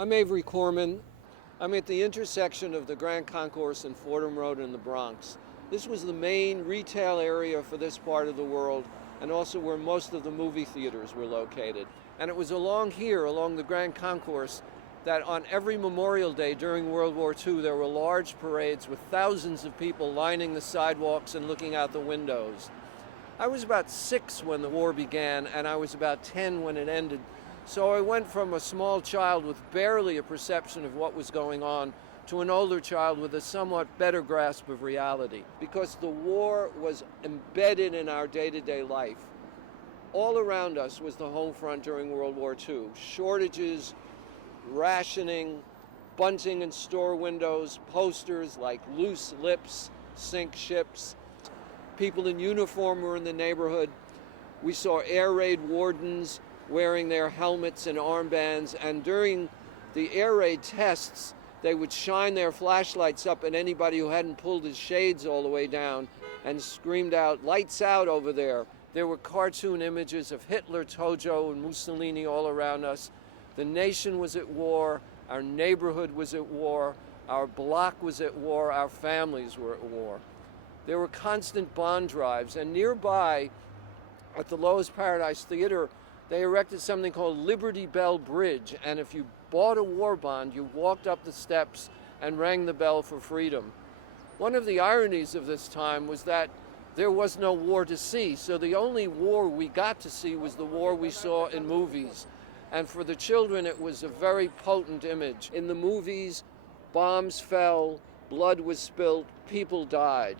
I'm Avery Corman. I'm at the intersection of the Grand Concourse and Fordham Road in the Bronx. This was the main retail area for this part of the world, and also where most of the movie theaters were located. And it was along here, along the Grand Concourse, that on every Memorial Day during World War II, there were large parades with thousands of people lining the sidewalks and looking out the windows. I was about 6 when the war began, and I was about 10 when it ended. So I went from a small child with barely a perception of what was going on to an older child with a somewhat better grasp of reality, because the war was embedded in our day-to-day life. All around us was the home front during World War II. Shortages, rationing, bunting in store windows, posters like loose lips, sink ships. People in uniform were in the neighborhood. We saw air raid wardens wearing their helmets and armbands, and during the air raid tests, they would shine their flashlights up at anybody who hadn't pulled his shades all the way down and screamed out, "Lights out over there." There were cartoon images of Hitler, Tojo, and Mussolini all around us. The nation was at war, our neighborhood was at war, our block was at war, our families were at war. There were constant bond drives, and nearby at the Loews Paradise Theater, they erected something called Liberty Bell Bridge, and if you bought a war bond, you walked up the steps and rang the bell for freedom. One of the ironies of this time was that there was no war to see, so the only war we got to see was the war we saw in movies. And for the children, it was a very potent image. In the movies, bombs fell, blood was spilt, people died.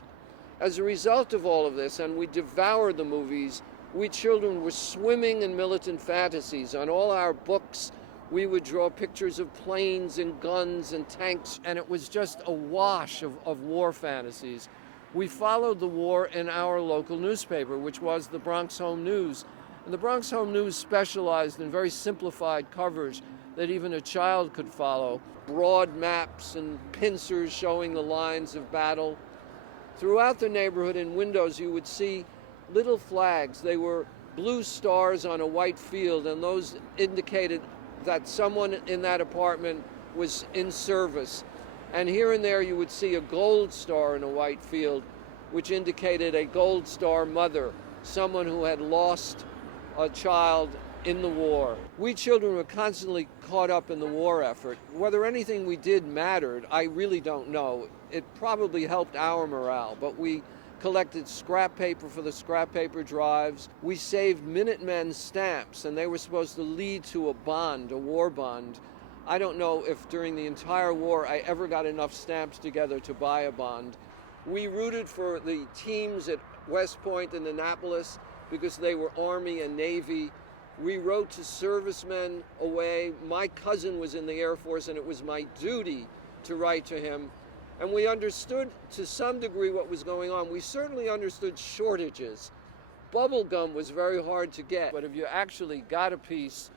As a result of all of this, and we devoured the movies, we children were swimming in militant fantasies. On all our books, we would draw pictures of planes and guns and tanks, and it was just a wash of war fantasies. We followed the war in our local newspaper, which was the Bronx Home News. And the Bronx Home News specialized in very simplified covers that even a child could follow. Broad maps and pincers showing the lines of battle. Throughout the neighborhood in windows, you would see little flags. They were blue stars on a white field, and those indicated that someone in that apartment was in service. And here and there you would see a gold star in a white field, which indicated a gold star mother, someone who had lost a child in the war. We children were constantly caught up in the war effort. Whether anything we did mattered, I really don't know. It probably helped our morale, but we collected scrap paper for the scrap paper drives. We saved Minutemen stamps, and they were supposed to lead to a bond, a war bond. I don't know if during the entire war I ever got enough stamps together to buy a bond. We rooted for the teams at West Point and Annapolis because they were Army and Navy. We wrote to servicemen away. My cousin was in the Air Force, and it was my duty to write to him. And we understood to some degree what was going on. We certainly understood shortages. Bubble gum was very hard to get, but if you actually got a piece,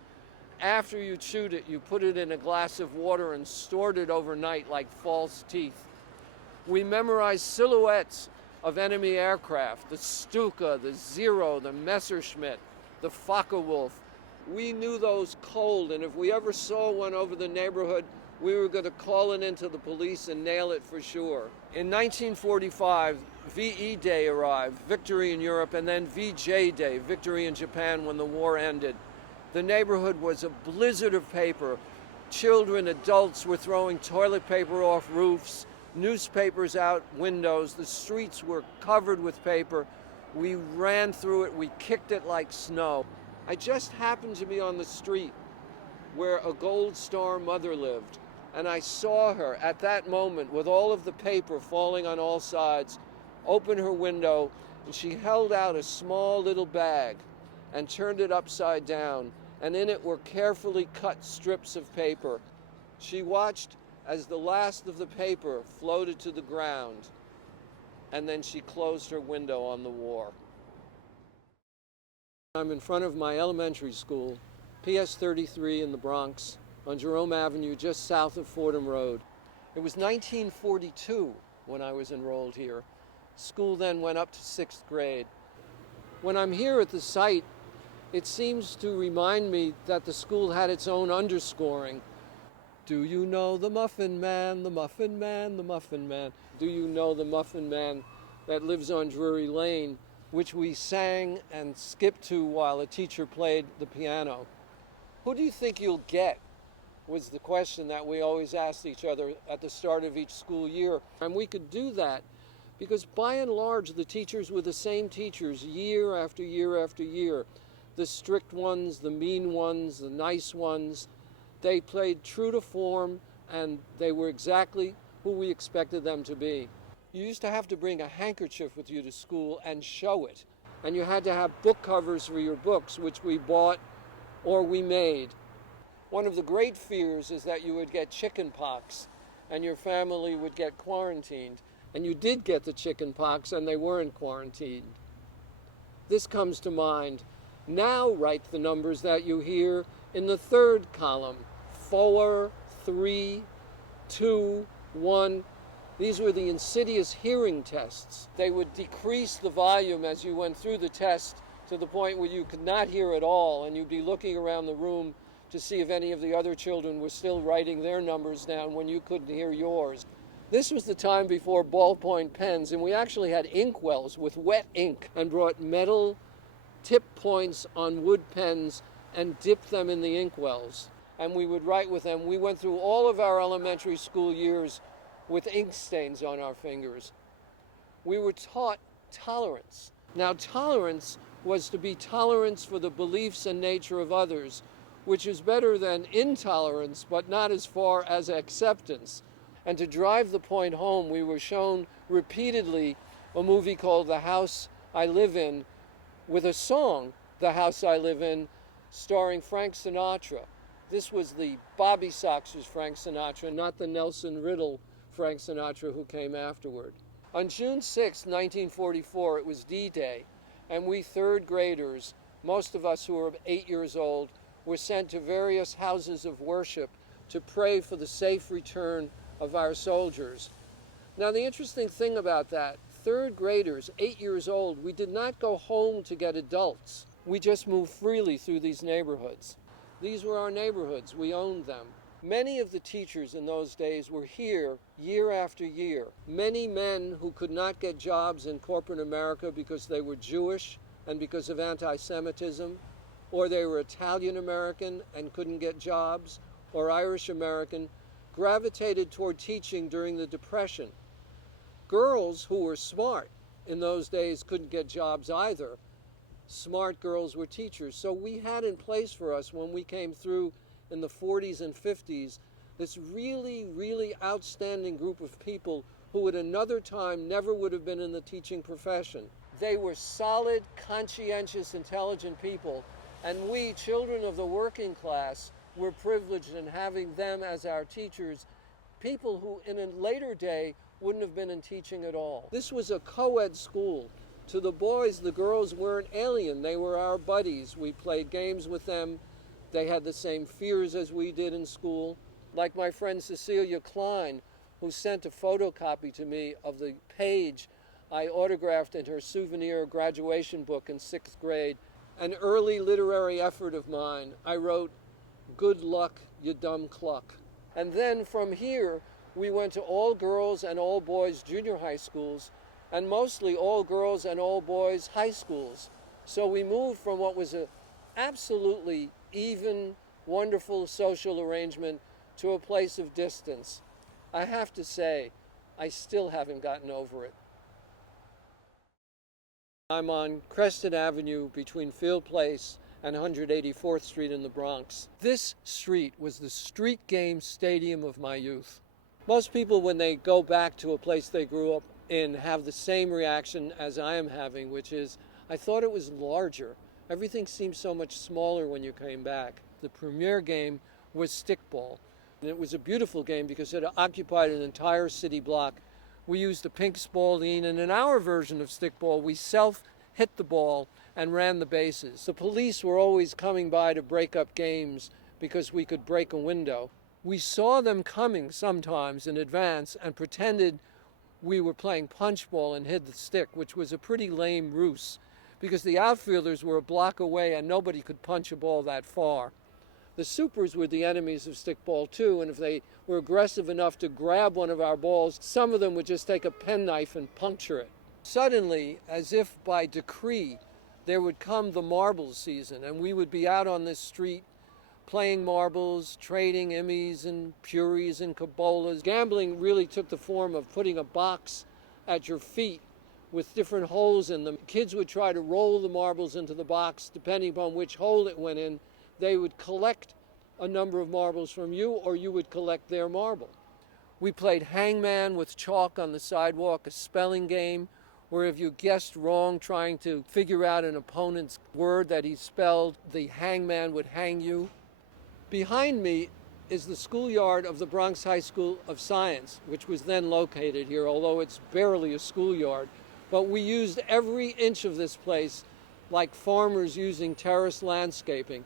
after you chewed it, you put it in a glass of water and stored it overnight like false teeth. We memorized silhouettes of enemy aircraft, the Stuka, the Zero, the Messerschmitt, the Focke-Wulf. We knew those cold, and if we ever saw one over the neighborhood, we were going to call it into the police and nail it for sure. In 1945, VE Day arrived, victory in Europe, and then VJ Day, victory in Japan when the war ended. The neighborhood was a blizzard of paper. Children, adults were throwing toilet paper off roofs, newspapers out windows. The streets were covered with paper. We ran through it. We kicked it like snow. I just happened to be on the street where a Gold Star mother lived. And I saw her at that moment with all of the paper falling on all sides, open her window, and she held out a small little bag and turned it upside down, and in it were carefully cut strips of paper. She watched as the last of the paper floated to the ground, and then she closed her window on the war. I'm in front of my elementary school, PS 33 in the Bronx, on Jerome Avenue, just south of Fordham Road. It was 1942 when I was enrolled here. School then went up to 6th grade. When I'm here at the site, it seems to remind me that the school had its own underscoring. Do you know the Muffin Man, the Muffin Man, the Muffin Man? Do you know the Muffin Man that lives on Drury Lane, which we sang and skipped to while a teacher played the piano? Who do you think you'll get was the question that we always asked each other at the start of each school year. And we could do that because by and large the teachers were the same teachers year after year after year. The strict ones, the mean ones, the nice ones. They played true to form and they were exactly who we expected them to be. You used to have to bring a handkerchief with you to school and show it. And you had to have book covers for your books, which we bought or we made. One of the great fears is that you would get chicken pox and your family would get quarantined. And you did get the chicken pox and they weren't quarantined. This comes to mind. Now write the numbers that you hear in the third column. 4, 3, 2, 1. These were the insidious hearing tests. They would decrease the volume as you went through the test to the point where you could not hear at all, and you'd be looking around the room to see if any of the other children were still writing their numbers down when you couldn't hear yours. This was the time before ballpoint pens, and we actually had inkwells with wet ink and brought metal tip points on wood pens and dipped them in the inkwells. And we would write with them. We went through all of our elementary school years with ink stains on our fingers. We were taught tolerance. Now, tolerance was to be tolerance for the beliefs and nature of others, which is better than intolerance, but not as far as acceptance. And to drive the point home, we were shown repeatedly a movie called The House I Live In, with a song, The House I Live In, starring Frank Sinatra. This was the Bobby Soxers Frank Sinatra, not the Nelson Riddle Frank Sinatra who came afterward. On June 6, 1944, it was D-Day, and we third graders, most of us who were 8 years old, were sent to various houses of worship to pray for the safe return of our soldiers. Now, the interesting thing about that, third graders, 8 years old, we did not go home to get adults. We just moved freely through these neighborhoods. These were our neighborhoods. We owned them. Many of the teachers in those days were here year after year. Many men who could not get jobs in corporate America because they were Jewish and because of anti-Semitism, or they were Italian American and couldn't get jobs, or Irish American, gravitated toward teaching during the Depression. Girls who were smart in those days couldn't get jobs either. Smart girls were teachers. So we had in place for us when we came through in the 40s and 50s this really, really outstanding group of people who at another time never would have been in the teaching profession. They were solid, conscientious, intelligent people, and we, children of the working class, were privileged in having them as our teachers, people who in a later day wouldn't have been in teaching at all. This was a co-ed school. To the boys, the girls weren't alien. They were our buddies. We played games with them. They had the same fears as we did in school. Like my friend Cecilia Klein, who sent a photocopy to me of the page I autographed in her souvenir graduation book in 6th grade. An early literary effort of mine. I wrote, "Good luck, you dumb cluck." And then from here, we went to all girls and all boys junior high schools, and mostly all girls and all boys high schools. So we moved from what was an absolutely even, wonderful social arrangement to a place of distance. I have to say, I still haven't gotten over it. I'm on Creston Avenue between Field Place and 184th Street in the Bronx. This street was the street game stadium of my youth. Most people, when they go back to a place they grew up in, have the same reaction as I am having, which is, I thought it was larger. Everything seemed so much smaller when you came back. The premier game was stickball. And it was a beautiful game because it occupied an entire city block. We used a pink Spalding, and in our version of stickball, we self-hit the ball and ran the bases. The police were always coming by to break up games because we could break a window. We saw them coming sometimes in advance and pretended we were playing punchball and hid the stick, which was a pretty lame ruse because the outfielders were a block away and nobody could punch a ball that far. The supers were the enemies of stickball too, and if they were aggressive enough to grab one of our balls, some of them would just take a penknife and puncture it. Suddenly, as if by decree, there would come the marbles season, and we would be out on this street playing marbles, trading immies and puries and cabolas. Gambling really took the form of putting a box at your feet with different holes in them. Kids would try to roll the marbles into the box. Depending upon which hole it went in, they would collect a number of marbles from you, or you would collect their marble. We played hangman with chalk on the sidewalk, a spelling game where if you guessed wrong trying to figure out an opponent's word that he spelled, the hangman would hang you. Behind me is the schoolyard of the Bronx High School of Science, which was then located here, although it's barely a schoolyard. But we used every inch of this place like farmers using terrace landscaping.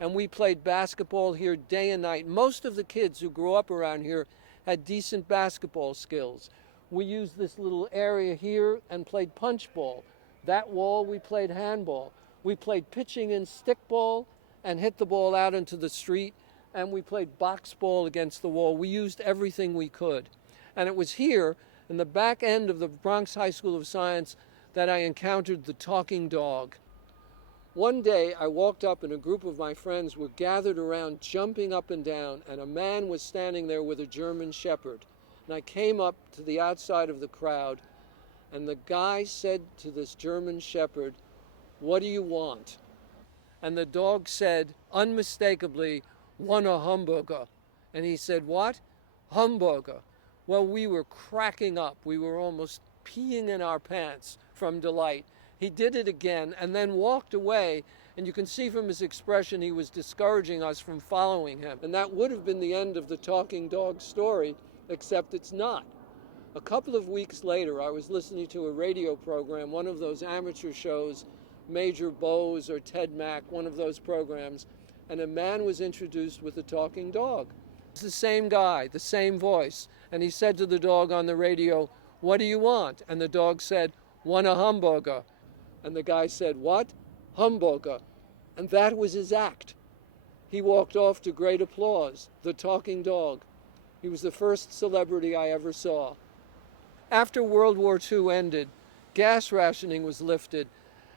And we played basketball here day and night. Most of the kids who grew up around here had decent basketball skills. We used this little area here and played punch ball. That wall, we played handball. We played pitching in stickball and hit the ball out into the street, and we played box ball against the wall. We used everything we could. And it was here, in the back end of the Bronx High School of Science, that I encountered the talking dog. One day, I walked up and a group of my friends were gathered around, jumping up and down, and a man was standing there with a German Shepherd. And I came up to the outside of the crowd, and the guy said to this German Shepherd, "What do you want?" And the dog said, unmistakably, "Want a hamburger." And he said, "What? Hamburger." Well, we were cracking up. We were almost peeing in our pants from delight. He did it again and then walked away, and you can see from his expression he was discouraging us from following him. And that would have been the end of the talking dog story, except it's not. A couple of weeks later, I was listening to a radio program, one of those amateur shows, Major Bowes or Ted Mack, one of those programs, and a man was introduced with a talking dog. It's the same guy, the same voice, and he said to the dog on the radio, "What do you want?" And the dog said, "Want a hamburger." And the guy said, "What? Hamburger." And that was his act. He walked off to great applause, the talking dog. He was the first celebrity I ever saw. After World War II ended, gas rationing was lifted,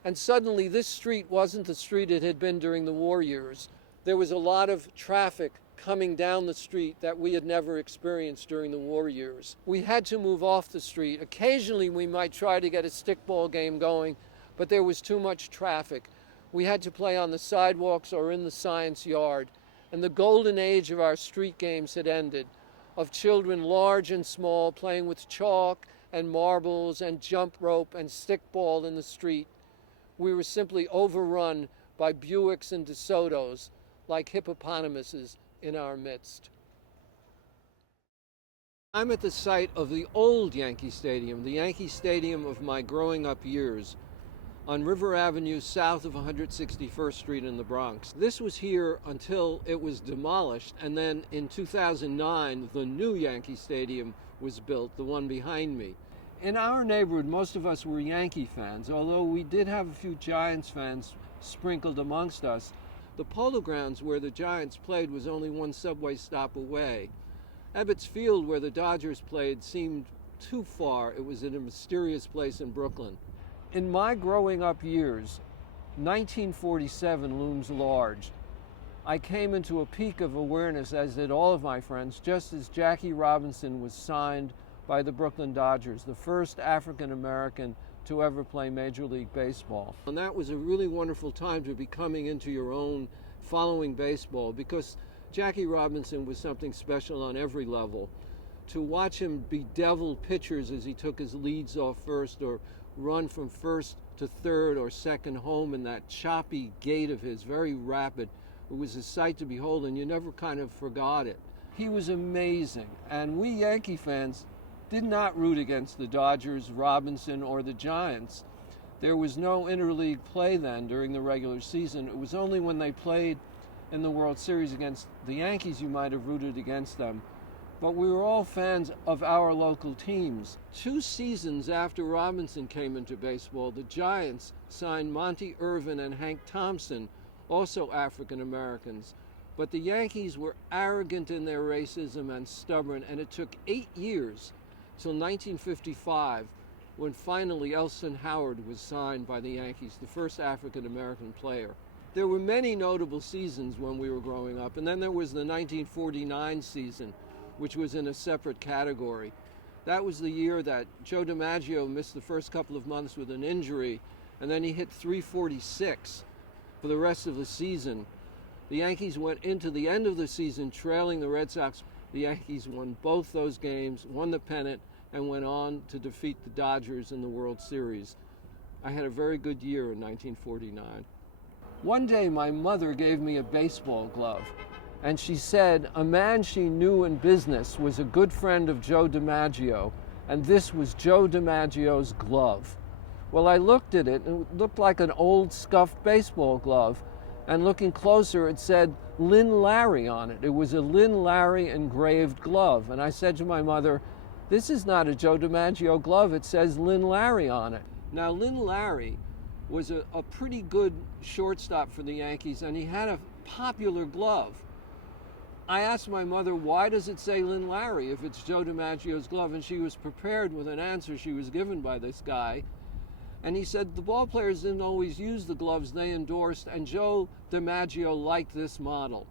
and suddenly this street wasn't the street it had been during the war years. There was a lot of traffic coming down the street that we had never experienced during the war years. We had to move off the street. Occasionally we might try to get a stickball game going, but there was too much traffic. We had to play on the sidewalks or in the science yard, and the golden age of our street games had ended, of children large and small playing with chalk and marbles and jump rope and stickball in the street. We were simply overrun by Buicks and DeSotos, like hippopotamuses in our midst. I'm at the site of the old Yankee Stadium, the Yankee Stadium of my growing up years, on River Avenue south of 161st Street in the Bronx. This was here until it was demolished, and then in 2009 the new Yankee Stadium was built, the one behind me. In our neighborhood, most of us were Yankee fans, although we did have a few Giants fans sprinkled amongst us. The Polo Grounds where the Giants played was only one subway stop away. Ebbets Field, where the Dodgers played, seemed too far. It was in a mysterious place in Brooklyn. In my growing up years, 1947 looms large. I came into a peak of awareness, as did all of my friends, just as Jackie Robinson was signed by the Brooklyn Dodgers, the first African American to ever play Major League Baseball. And that was a really wonderful time to be coming into your own following baseball, because Jackie Robinson was something special on every level. To watch him bedevil pitchers as he took his leads off first, or run from first to third or second home in that choppy gait of his, very rapid, it was a sight to behold, and you never kind of forgot it. He was amazing, and we Yankee fans did not root against the Dodgers, Robinson, or the Giants. There was no interleague play then during the regular season. It was only when they played in the World Series against the Yankees you might have rooted against them. But we were all fans of our local teams. 2 seasons after Robinson came into baseball, the Giants signed Monty Irvin and Hank Thompson, also African Americans, But the Yankees were arrogant in their racism and stubborn, and it took 8 years till 1955 when finally Elston Howard was signed by the Yankees, the first African-American player. There were many notable seasons when we were growing up, and then there was the 1949 season, which was in a separate category. That was the year that Joe DiMaggio missed the first couple of months with an injury, and then he hit .346 for the rest of the season. The Yankees went into the end of the season trailing the Red Sox. The Yankees won both those games, won the pennant, and went on to defeat the Dodgers in the World Series. I had a very good year in 1949. One day my mother gave me a baseball glove, and she said a man she knew in business was a good friend of Joe DiMaggio, and this was Joe DiMaggio's glove. Well, I looked at it, and it looked like an old scuffed baseball glove, and looking closer it said Lynn Larry on it. It was a Lynn Larry engraved glove, and I said to my mother, this is not a Joe DiMaggio glove, it says Lynn Larry on it. Now, Lynn Larry was a pretty good shortstop for the Yankees, and he had a popular glove. I asked my mother, why does it say Lynn Larry if it's Joe DiMaggio's glove? And she was prepared with an answer she was given by this guy. And he said the ball players didn't always use the gloves they endorsed, and Joe DiMaggio liked this model.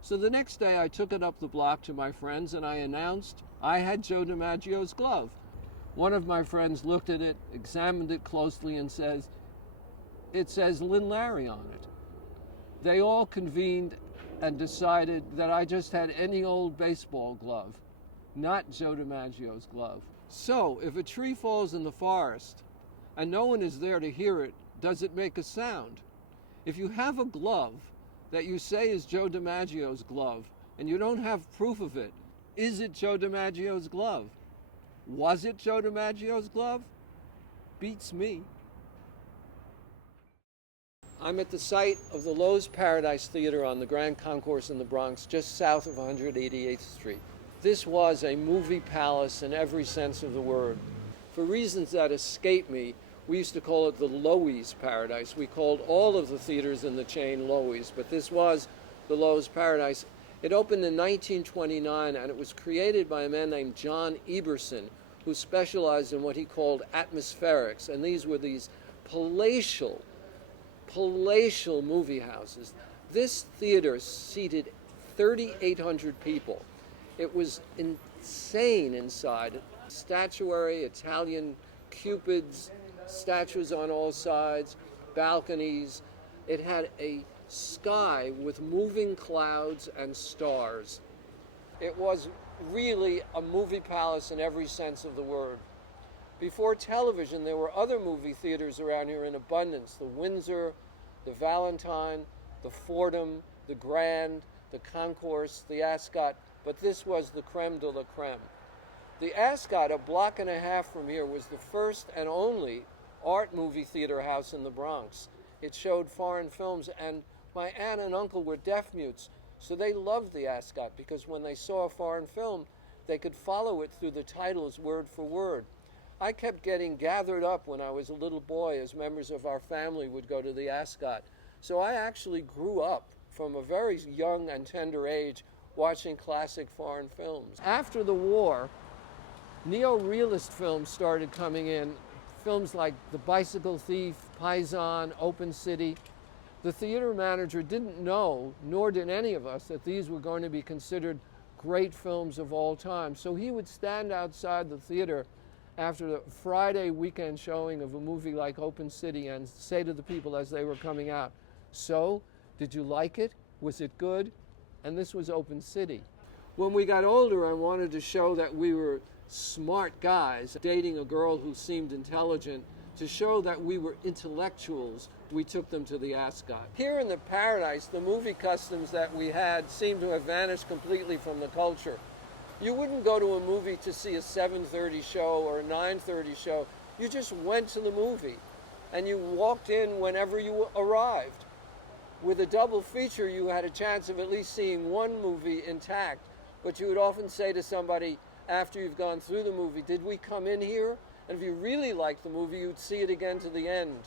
So the next day I took it up the block to my friends and I announced I had Joe DiMaggio's glove. One of my friends looked at it, examined it closely, and says, it says Lynn Larry on it. They all convened and decided that I just had any old baseball glove, not Joe DiMaggio's glove. So, if a tree falls in the forest and no one is there to hear it, does it make a sound? If you have a glove that you say is Joe DiMaggio's glove and you don't have proof of it, is it Joe DiMaggio's glove? Was it Joe DiMaggio's glove? Beats me. I'm at the site of the Loews Paradise Theater on the Grand Concourse in the Bronx, just south of 188th Street. This was a movie palace in every sense of the word. For reasons that escape me, we used to call it the Loews Paradise. We called all of the theaters in the chain Loews, but this was the Loews Paradise. It opened in 1929, and it was created by a man named John Eberson, who specialized in what he called atmospherics, and these were these palatial movie houses. This theater seated 3,800 people. It was insane inside. Statuary, Italian cupids, statues on all sides, balconies. It had a sky with moving clouds and stars. It was really a movie palace in every sense of the word. Before television, there were other movie theaters around here in abundance. The Windsor, the Valentine, the Fordham, the Grand, the Concourse, the Ascot, but this was the creme de la creme. The Ascot, a block and a half from here, was the first and only art movie theater house in the Bronx. It showed foreign films, and my aunt and uncle were deaf mutes, so they loved the Ascot because when they saw a foreign film, they could follow it through the titles word for word. I kept getting gathered up when I was a little boy as members of our family would go to the Ascot. So I actually grew up from a very young and tender age watching classic foreign films. After the war, neo-realist films started coming in, films like The Bicycle Thief, Paisan, Open City. The theater manager didn't know, nor did any of us, that these were going to be considered great films of all time. So he would stand outside the theater after the Friday weekend showing of a movie like Open City and say to the people as they were coming out, so, did you like it? Was it good? And this was Open City. When we got older, I wanted to show that we were smart guys dating a girl who seemed intelligent. To show that we were intellectuals, we took them to the Ascot. Here in the Paradise, the movie customs that we had seemed to have vanished completely from the culture. You wouldn't go to a movie to see a 7:30 show or a 9:30 show. You just went to the movie, and you walked in whenever you arrived. With a double feature, you had a chance of at least seeing one movie intact, but you would often say to somebody after you've gone through the movie, did we come in here? And if you really liked the movie, you'd see it again to the end.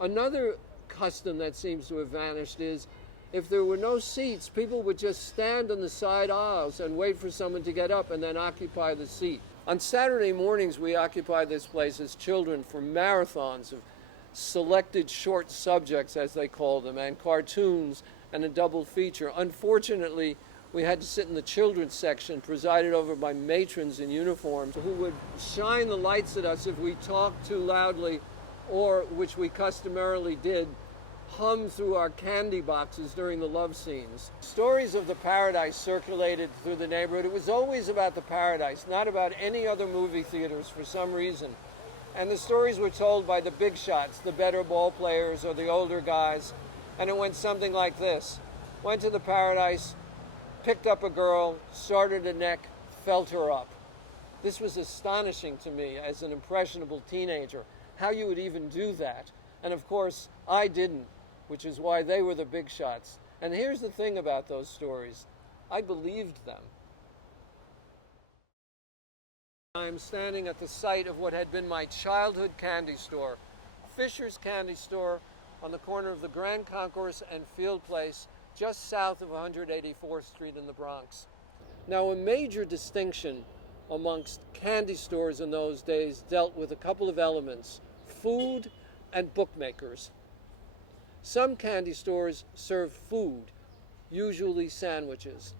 Another custom that seems to have vanished is If there were no seats, people would just stand on the side aisles and wait for someone to get up and then occupy the seat. On Saturday mornings, we occupied this place as children for marathons of selected short subjects, as they call them, and cartoons and a double feature. Unfortunately, we had to sit in the children's section, presided over by matrons in uniforms who would shine the lights at us if we talked too loudly, or, which we customarily did, hum through our candy boxes during the love scenes. Stories of the Paradise circulated through the neighborhood. It was always about the Paradise, not about any other movie theaters for some reason. And the stories were told by the big shots, the better ball players or the older guys. And it went something like this. Went to the Paradise, picked up a girl, started a neck, felt her up. This was astonishing to me as an impressionable teenager, how you would even do that. And of course, I didn't, which is why they were the big shots. And here's the thing about those stories. I believed them. I'm standing at the site of what had been my childhood candy store, Fisher's Candy Store, on the corner of the Grand Concourse and Field Place, just south of 184th Street in the Bronx. Now, a major distinction amongst candy stores in those days dealt with a couple of elements: food and bookmakers. Some candy stores served food, usually sandwiches.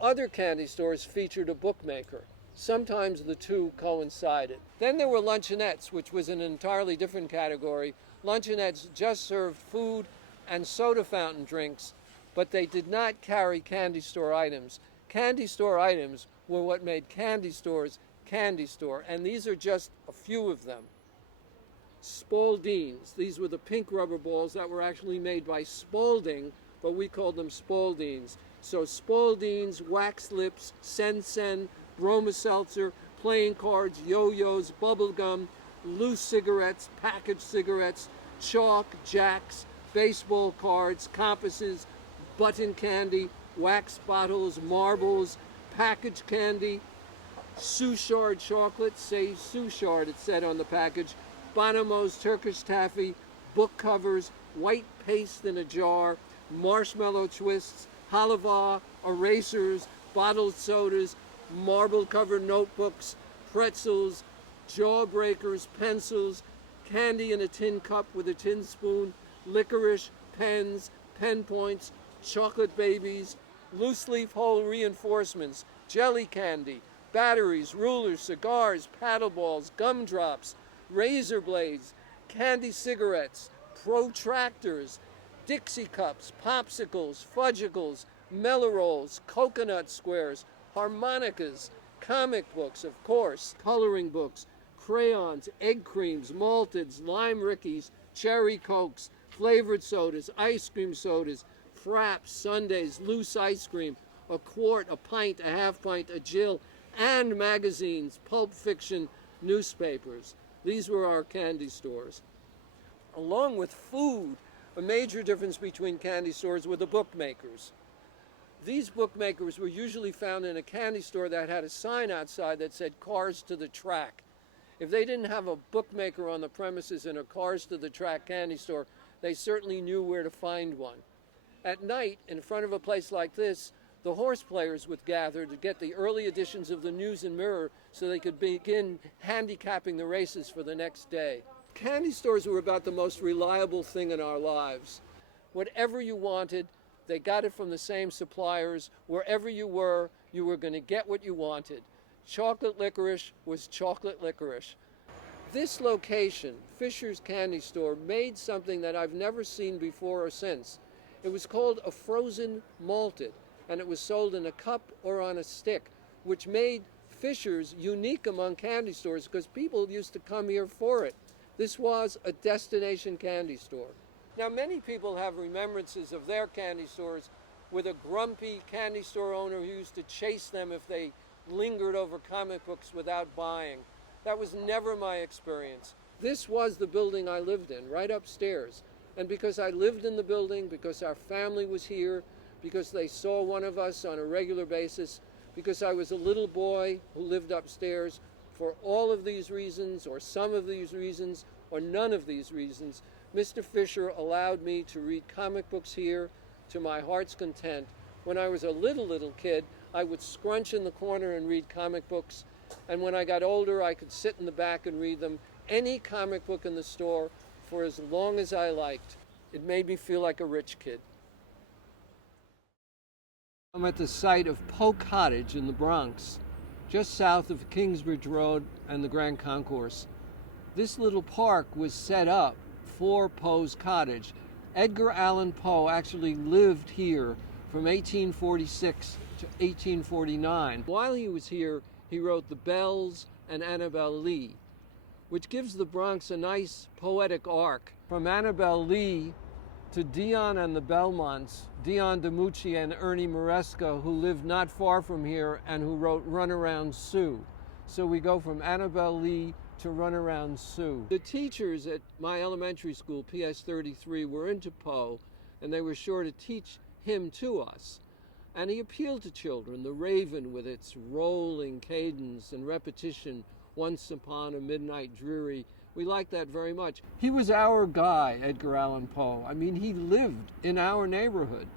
Other candy stores featured a bookmaker. Sometimes the two coincided. Then there were luncheonettes, which was an entirely different category. Luncheonettes just served food and soda fountain drinks, but they did not carry candy store items. Candy store items were what made candy stores candy store, and these are just a few of them. Spaldings. These were the pink rubber balls that were actually made by Spalding, but we called them Spaldings. So Spaldings, wax lips, Sen-Sen, Broma-Seltzer, playing cards, yo-yos, bubble gum, loose cigarettes, packaged cigarettes, chalk, jacks, baseball cards, compasses, button candy, wax bottles, marbles, packaged candy, Suchard chocolate, say Suchard it said on the package, Bonomo's Turkish taffy, book covers, white paste in a jar, marshmallow twists, halava, erasers, bottled sodas, marble-covered notebooks, pretzels, jawbreakers, pencils, candy in a tin cup with a tin spoon, licorice, pens, pen points, chocolate babies, loose-leaf hole reinforcements, jelly candy, batteries, rulers, cigars, paddle balls, gumdrops, razor blades, candy cigarettes, protractors, Dixie cups, popsicles, fudgicles, mellarolls, coconut squares, harmonicas, comic books, of course, coloring books, crayons, egg creams, malteds, lime rickeys, cherry cokes, flavored sodas, ice cream sodas, fraps, sundaes, loose ice cream, a quart, a pint, a half pint, a Jill, and magazines, pulp fiction, newspapers. These were our candy stores. Along with food, a major difference between candy stores were the bookmakers. These bookmakers were usually found in a candy store that had a sign outside that said "Cars to the Track." If they didn't have a bookmaker on the premises in a Cars to the Track candy store, they certainly knew where to find one. At night, in front of a place like this, the horse players would gather to get the early editions of the News and Mirror so they could begin handicapping the races for the next day. Candy stores were about the most reliable thing in our lives. Whatever you wanted, they got it from the same suppliers. Wherever you were going to get what you wanted. Chocolate licorice was chocolate licorice. This location, Fisher's Candy Store, made something that I've never seen before or since. It was called a frozen malted, and it was sold in a cup or on a stick, which made Fisher's unique among candy stores because people used to come here for it. This was a destination candy store. Now, many people have remembrances of their candy stores with a grumpy candy store owner who used to chase them if they lingered over comic books without buying. That was never my experience. This was the building I lived in, right upstairs. And because I lived in the building, because our family was here, because they saw one of us on a regular basis, because I was a little boy who lived upstairs, for all of these reasons, or some of these reasons, or none of these reasons, Mr. Fisher allowed me to read comic books here, to my heart's content. When I was a little kid, I would scrunch in the corner and read comic books. And when I got older, I could sit in the back and read them. Any comic book in the store for as long as I liked. It made me feel like a rich kid. I'm at the site of Poe Cottage in the Bronx, just south of Kingsbridge Road and the Grand Concourse. This little park was set up for Poe's cottage. Edgar Allan Poe actually lived here from 1846 to 1849. While he was here, he wrote The Bells and Annabel Lee, which gives the Bronx a nice poetic arc. From Annabel Lee to Dion and the Belmonts, Dion DiMucci and Ernie Maresca, who lived not far from here and who wrote Runaround Sue. So we go from Annabel Lee to Runaround Sue. The teachers at my elementary school, PS 33, were into Poe, and they were sure to teach him to us. And he appealed to children. The Raven, with its rolling cadence and repetition, once upon a midnight dreary, we liked that very much. He was our guy, Edgar Allan Poe. I mean, he lived in our neighborhood,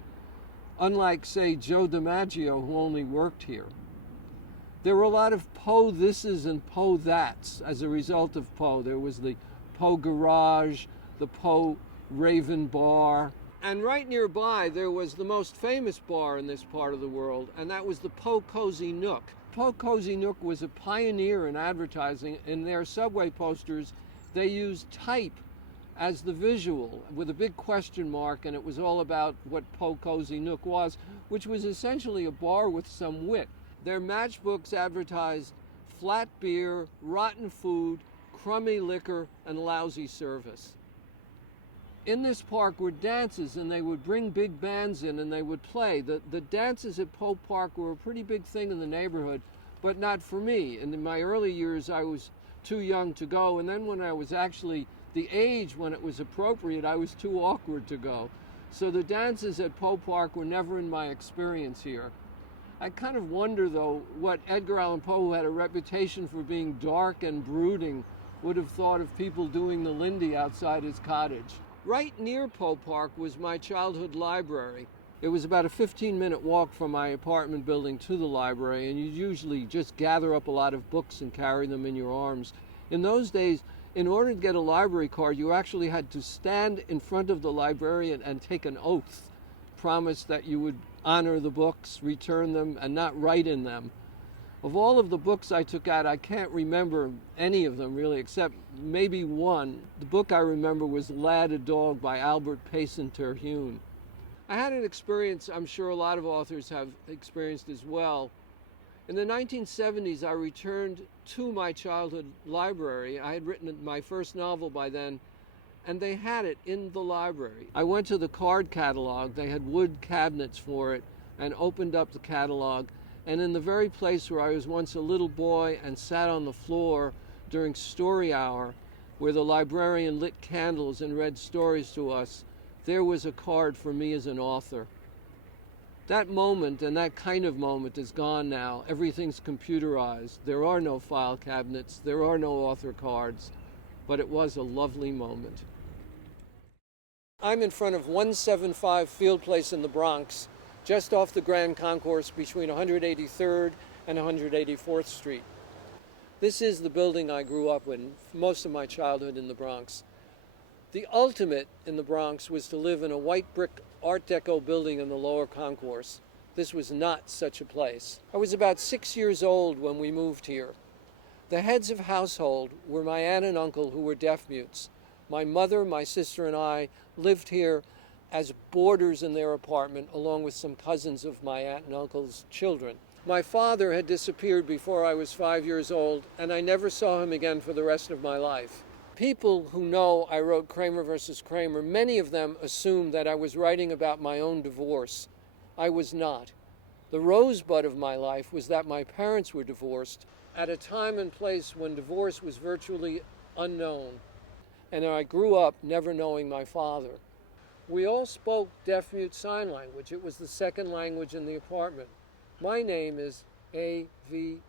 unlike, say, Joe DiMaggio, who only worked here. There were a lot of Poe thises and Poe that's as a result of Poe. There was the Poe Garage, the Poe Raven Bar, and right nearby there was the most famous bar in this part of the world, and that was the Poe Cozy Nook. Poe Cozy Nook was a pioneer in advertising. In their subway posters, they used type as the visual with a big question mark, and it was all about what Poe Cozy Nook was, which was essentially a bar with some wit. Their matchbooks advertised flat beer, rotten food, crummy liquor, and lousy service. In this park were dances, and they would bring big bands in and they would play. The dances at Poe Park were a pretty big thing in the neighborhood, but not for me. And in my early years, I was too young to go, and then when I was actually the age when it was appropriate, I was too awkward to go. So the dances at Poe Park were never in my experience here. I kind of wonder, though, what Edgar Allan Poe, who had a reputation for being dark and brooding, would have thought of people doing the Lindy outside his cottage. Right near Poe Park was my childhood library. It was about a 15-minute walk from my apartment building to the library, and you'd usually just gather up a lot of books and carry them in your arms. In those days, in order to get a library card, you actually had to stand in front of the librarian and take an oath, promise that you would honor the books, return them, and not write in them. Of all of the books I took out, I can't remember any of them really, except maybe one. The book I remember was Lad a Dog by Albert Payson Terhune. I had an experience I'm sure a lot of authors have experienced as well. In the 1970s, I returned to my childhood library. I had written my first novel by then, and they had it in the library. I went to the card catalog. They had wood cabinets for it, and opened up the catalog. And in the very place where I was once a little boy and sat on the floor during story hour, where the librarian lit candles and read stories to us, there was a card for me as an author. That moment, and that kind of moment, is gone now. Everything's computerized. There are no file cabinets. There are no author cards. But it was a lovely moment. I'm in front of 175 Field Place in the Bronx, just off the Grand Concourse between 183rd and 184th Street. This is the building I grew up in most of my childhood in the Bronx. The ultimate in the Bronx was to live in a white brick Art Deco building in the lower concourse. This was not such a place. I was about 6 years old when we moved here. The heads of household were my aunt and uncle, who were deaf mutes. My mother, my sister, and I lived here as boarders in their apartment, along with some cousins of my aunt and uncle's children. My father had disappeared before I was 5 years old, and I never saw him again for the rest of my life. People who know I wrote Kramer versus Kramer, many of them assumed that I was writing about my own divorce. I was not. The rosebud of my life was that my parents were divorced at a time and place when divorce was virtually unknown, and I grew up never knowing my father. We all spoke deaf-mute sign language. It was the second language in the apartment. My name is Avery.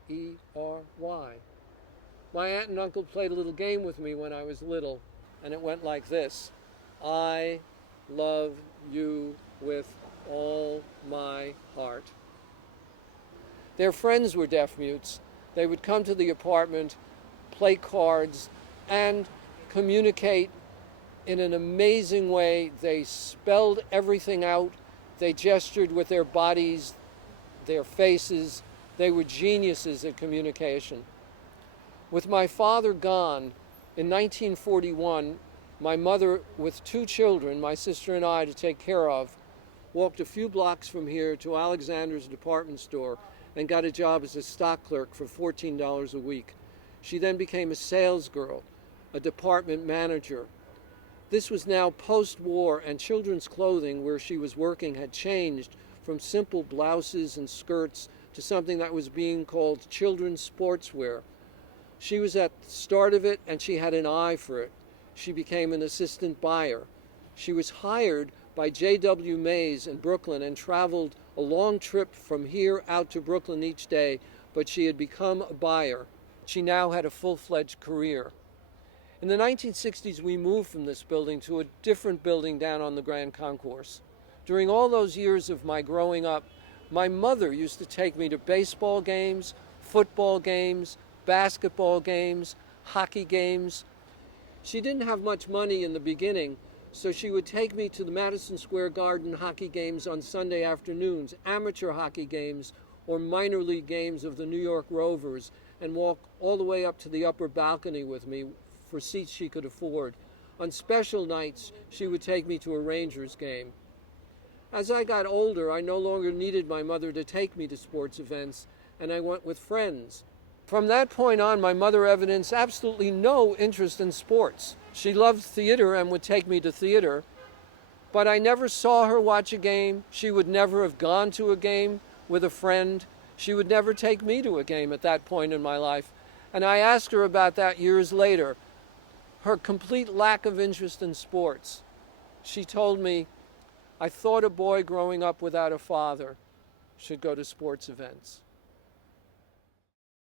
My aunt and uncle played a little game with me when I was little, and it went like this. I love you with all my heart. Their friends were deaf mutes. They would come to the apartment, play cards, and communicate in an amazing way. They spelled everything out. They gestured with their bodies, their faces. They were geniuses at communication. With my father gone, in 1941, my mother, with 2 children, my sister and I, to take care of, walked a few blocks from here to Alexander's department store and got a job as a stock clerk for $14 a week. She then became a sales girl, a department manager. This was now post-war, and children's clothing where she was working had changed from simple blouses and skirts to something that was being called children's sportswear. She was at the start of it, and she had an eye for it. She became an assistant buyer. She was hired by J.W. Mays in Brooklyn and traveled a long trip from here out to Brooklyn each day, but she had become a buyer. She now had a full-fledged career. In the 1960s, we moved from this building to a different building down on the Grand Concourse. During all those years of my growing up, my mother used to take me to baseball games, football games, basketball games, hockey games. She didn't have much money in the beginning, so she would take me to the Madison Square Garden hockey games on Sunday afternoons, amateur hockey games, or minor league games of the New York Rovers, and walk all the way up to the upper balcony with me for seats she could afford. On special nights, she would take me to a Rangers game. As I got older, I no longer needed my mother to take me to sports events, and I went with friends. From that point on, my mother evidenced absolutely no interest in sports. She loved theater and would take me to theater, but I never saw her watch a game. She would never have gone to a game with a friend. She would never take me to a game at that point in my life. And I asked her about that years later, her complete lack of interest in sports. She told me, "I thought a boy growing up without a father should go to sports events."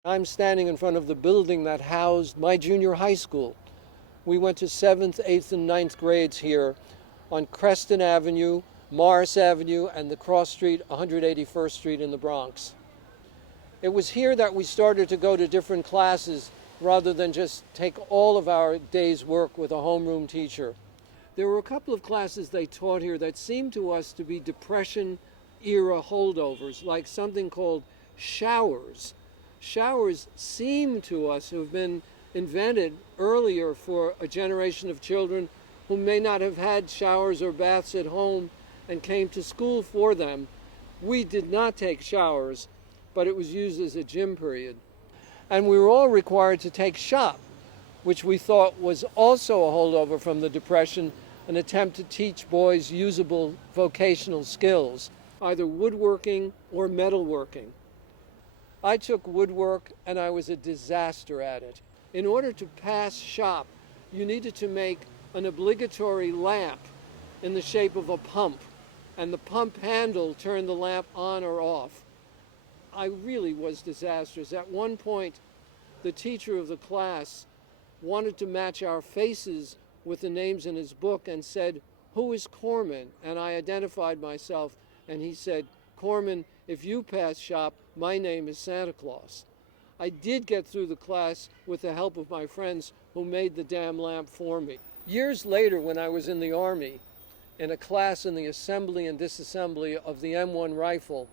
I'm standing in front of the building that housed my junior high school. We went to 7th, 8th, and 9th grades here on Creston Avenue, Morris Avenue, and the cross street, 181st Street in the Bronx. It was here that we started to go to different classes rather than just take all of our day's work with a homeroom teacher. There were a couple of classes they taught here that seemed to us to be Depression-era holdovers, like something called showers. Showers seem to us to have been invented earlier for a generation of children who may not have had showers or baths at home and came to school for them. We did not take showers, but it was used as a gym period. And we were all required to take shop, which we thought was also a holdover from the Depression, an attempt to teach boys usable vocational skills, either woodworking or metalworking. I took woodwork, and I was a disaster at it. In order to pass shop, you needed to make an obligatory lamp in the shape of a pump, and the pump handle turned the lamp on or off. I really was disastrous. At one point, the teacher of the class wanted to match our faces with the names in his book and said, "Who is Corman?" And I identified myself, and he said, "Corman, if you pass shop, my name is Santa Claus." I did get through the class with the help of my friends who made the damn lamp for me. Years later, when I was in the Army, in a class in the assembly and disassembly of the M1 rifle,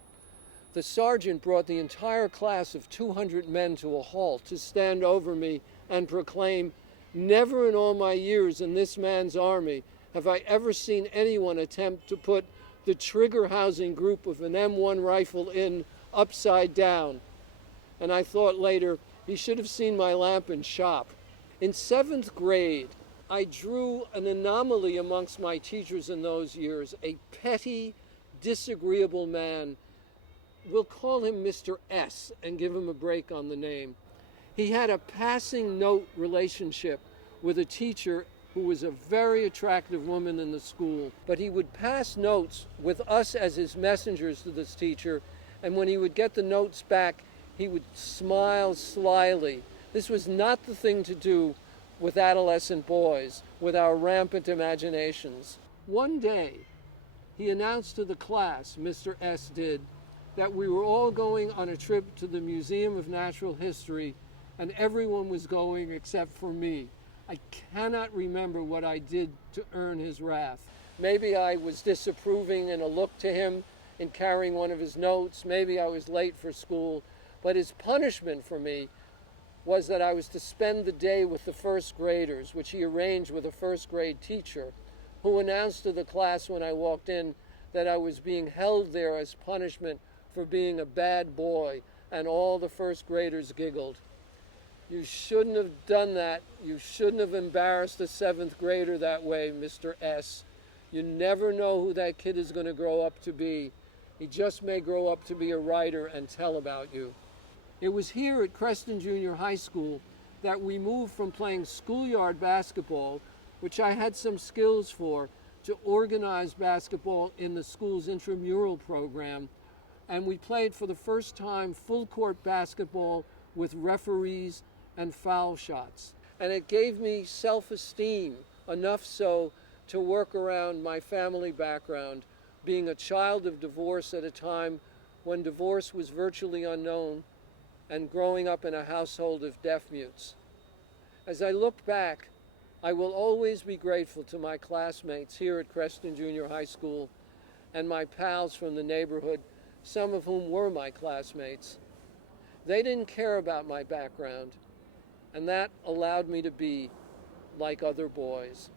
the sergeant brought the entire class of 200 men to a halt to stand over me and proclaim, "Never in all my years in this man's army have I ever seen anyone attempt to put the trigger housing group of an M1 rifle in upside down." And I thought later, he should have seen my lamp in shop. In 7th grade, I drew an anomaly amongst my teachers in those years, a petty, disagreeable man. We'll call him Mr. S and give him a break on the name. He had a passing note relationship with a teacher who was a very attractive woman in the school, but he would pass notes with us as his messengers to this teacher, and when he would get the notes back, he would smile slyly. This was not the thing to do with adolescent boys, with our rampant imaginations. One day, He announced to the class, Mr. S did, that we were all going on a trip to the Museum of Natural History, and everyone was going except for me. I cannot remember what I did to earn his wrath. Maybe I was disapproving in a look to him in carrying one of his notes. Maybe I was late for school. But his punishment for me was that I was to spend the day with the first graders, which he arranged with a first grade teacher, who announced to the class when I walked in that I was being held there as punishment for being a bad boy, and all the first graders giggled. You shouldn't have done that. You shouldn't have embarrassed a seventh grader that way, Mr. S. You never know who that kid is going to grow up to be. He just may grow up to be a writer and tell about you. It was here at Creston Junior High School that we moved from playing schoolyard basketball, which I had some skills for, to organized basketball in the school's intramural program. And we played for the first time full court basketball with referees and foul shots. And it gave me self-esteem, enough so to work around my family background, being a child of divorce at a time when divorce was virtually unknown, and growing up in a household of deaf-mutes. As I look back, I will always be grateful to my classmates here at Creston Junior High School and my pals from the neighborhood, some of whom were my classmates. They didn't care about my background, and that allowed me to be like other boys.